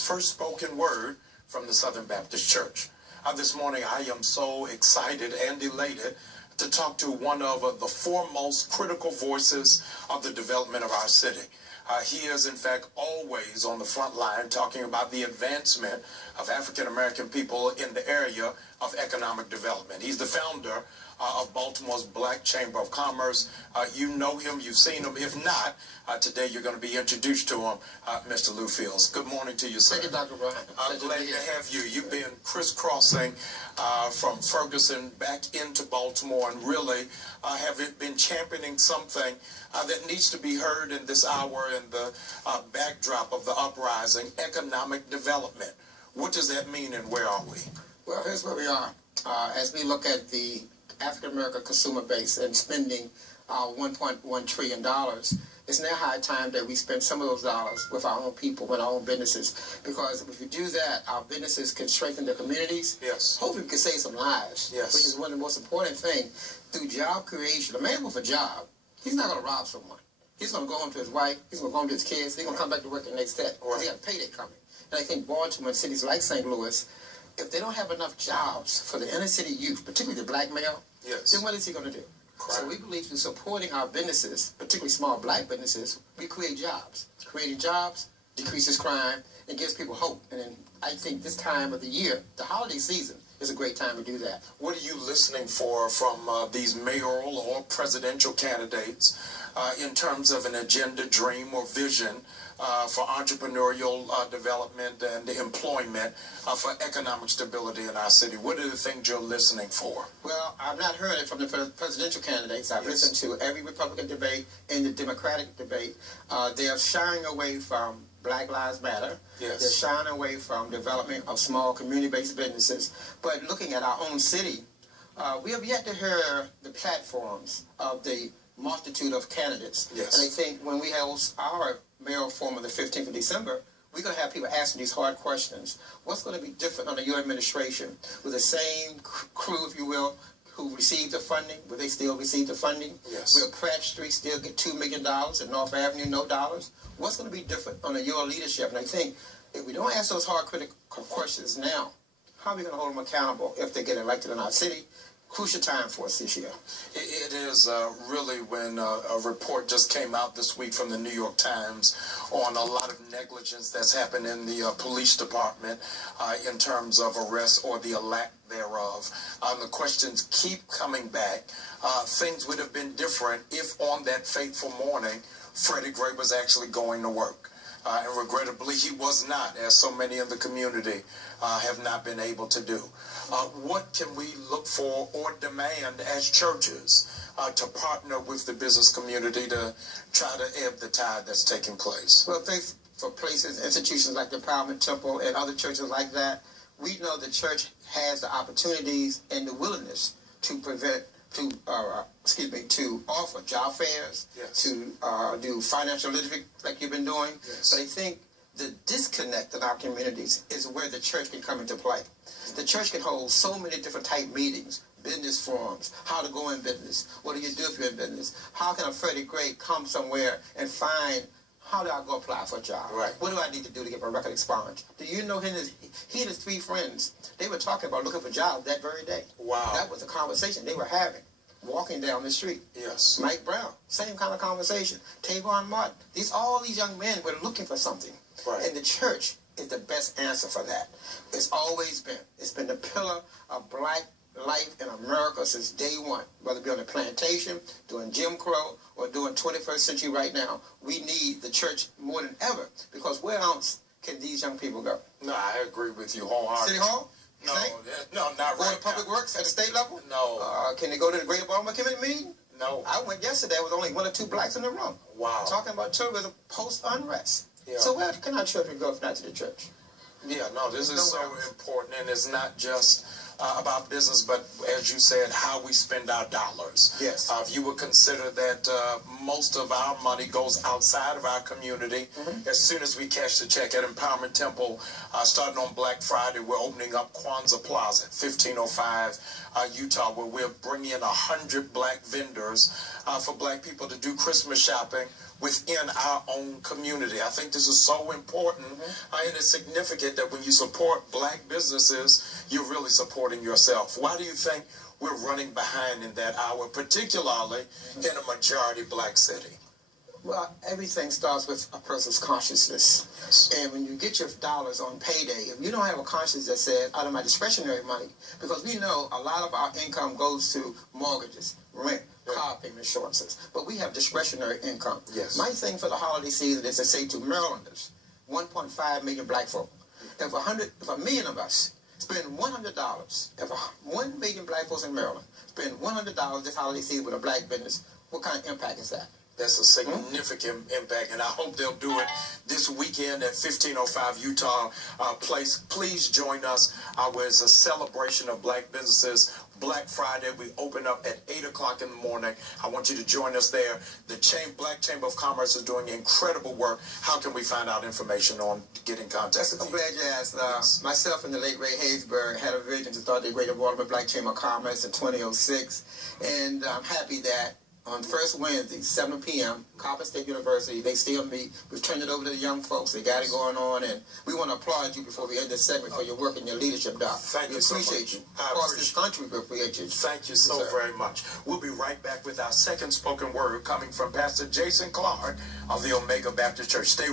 First spoken word from the Southern Baptist Church. This morning I am so excited and elated to talk to one of the foremost critical voices of the development of our city. He is, in fact, always on the front line talking about the advancement of African-American people in the area of economic development. He's the founder of Baltimore's Black Chamber of Commerce. You know him, you've seen him. If not, today you're going to be introduced to him, Mr. Lou Fields. Good morning to you, sir. Thank you, Dr. Bryant. Glad to have you. You've been crisscrossing from Ferguson back into Baltimore and really have been championing something that needs to be heard in this hour in the backdrop of the uprising, economic development. What does that mean and where are we? Well, here's where we are. As we look at the African-American consumer base and spending $1.1 trillion, it's now high time that we spend some of those dollars with our own people, with our own businesses. Because if we do that, our businesses can strengthen their communities. Yes. Hopefully we can save some lives, yes, which is one of the most important things. Through job creation, a man with a job, he's not going to rob someone. He's going to go home to his wife, he's going to go home to his kids, he's going to come back to work the next day. Right. He got a payday coming. And I think Baltimore and cities like St. Louis, if they don't have enough jobs for the inner city youth, particularly the black male, yes, then what is he going to do? Correct. So we believe through supporting our businesses, particularly small black businesses, we create jobs. Creating jobs decreases crime and gives people hope. And then I think this time of the year, the holiday season, is a great time to do that. What are you listening for from these mayoral or presidential candidates in terms of an agenda, dream, or vision for entrepreneurial development and employment for economic stability in our city? What are the things you're listening for? Well, I've not heard it from the presidential candidates. I've yes, listened to every Republican debate and the Democratic debate. They are shying away from Black Lives Matter. Yes. They're shying away from development of small community-based businesses. But looking at our own city, we have yet to hear the platforms of the multitude of candidates. Yes. And I think when we host our mayoral forum on the 15th of December, we're going to have people asking these hard questions. What's going to be different under your administration with the same crew, if you will, who received the funding? Will they still receive the funding? Yes. Will Pratt Street still get $2 million and North Avenue no dollars? What's going to be different under your leadership? And I think if we don't ask those hard critical questions now, how are we going to hold them accountable if they get elected in our city? Crucial time for us this year. It is really when a report just came out this week from the New York Times on a lot of negligence that's happened in the police department in terms of arrests or the lack thereof. The questions keep coming back. Things would have been different if on that fateful morning Freddie Gray was actually going to work. And regrettably, he was not, as so many in the community have not been able to do. What can we look for or demand as churches to partner with the business community to try to ebb the tide that's taking place? Well, thanks for places, institutions like the Empowerment Temple and other churches like that. We know the church has the opportunities and the willingness to to offer job fairs, yes, to do financial literacy like you've been doing. Yes. But I think the disconnect in our communities is where the church can come into play. The church can hold so many different type meetings, business forums, how to go in business, what do you do if you're in business, how can a Freddie Gray come somewhere and find, how do I go apply for a job? Right. What do I need to do to get my record expunged? Do you know he and his three friends, they were talking about looking for jobs that very day. Wow. That was the conversation they were having, walking down the street. Yes. Mike Brown, same kind of conversation. Tavon Martin, all these young men were looking for something. Right. And the church is the best answer for that. It's always been. It's been the pillar of black life in America since day one, whether it be on the plantation, doing Jim Crow, or doing 21st century right now. We need the church more than ever, because where else can these young people go? No, I agree with you wholeheartedly. City Hall? No, not go right to Public Works at the state level? No. Can they go to the Greater Baltimore Committee meeting? No. I went yesterday with only 1 or 2 blacks in the room. Wow. Talking about tourism post-unrest. Yeah. So where can our children go if not to the church? Yeah, no, this is so important, and it's not just about business, but as you said, how we spend our dollars. Yes. If you would consider that most of our money goes outside of our community, as soon as we cash the check at Empowerment Temple, starting on Black Friday, we're opening up Kwanzaa Plaza at 1505 Utah, where we're bringing in 100 black vendors for black people to do Christmas shopping within our own community. I think this is so important, and it's significant that when you support black businesses, you're really supporting yourself. Why do you think we're running behind in that hour, particularly in a majority black city? Well, everything starts with a person's consciousness. Yes. And when you get your dollars on payday, if you don't have a conscience that says, out of my discretionary money, because we know a lot of our income goes to mortgages, rent, car payment shortages, but we have discretionary income. Yes. My thing for the holiday season is to say to Marylanders, 1.5 million black folk, if a million of us spend $100, if 1 million black folks in Maryland spend $100 this holiday season with a black business, what kind of impact is that? That's a significant impact, and I hope they'll do it this weekend at 1505 Utah Place. Please join us. It's a celebration of black businesses. Black Friday, we open up at 8 o'clock in the morning. I want you to join us there. The Black Chamber of Commerce is doing incredible work. How can we find out information on getting contact with you? I'm glad you asked. Myself and the late Ray Haysbert had a vision to start the Greater Baltimore Black Chamber of Commerce in 2006, and I'm happy that on first Wednesday, 7 p.m., Coppin State University, they still meet. We've turned it over to the young folks. They got it going on, and we want to applaud you before we end this segment for your work and your leadership, Doc. Thank you so much. We appreciate you. Across this country, we appreciate you. Thank you so very much. We'll be right back with our second spoken word coming from Pastor Jason Clark of the Omega Baptist Church. Stay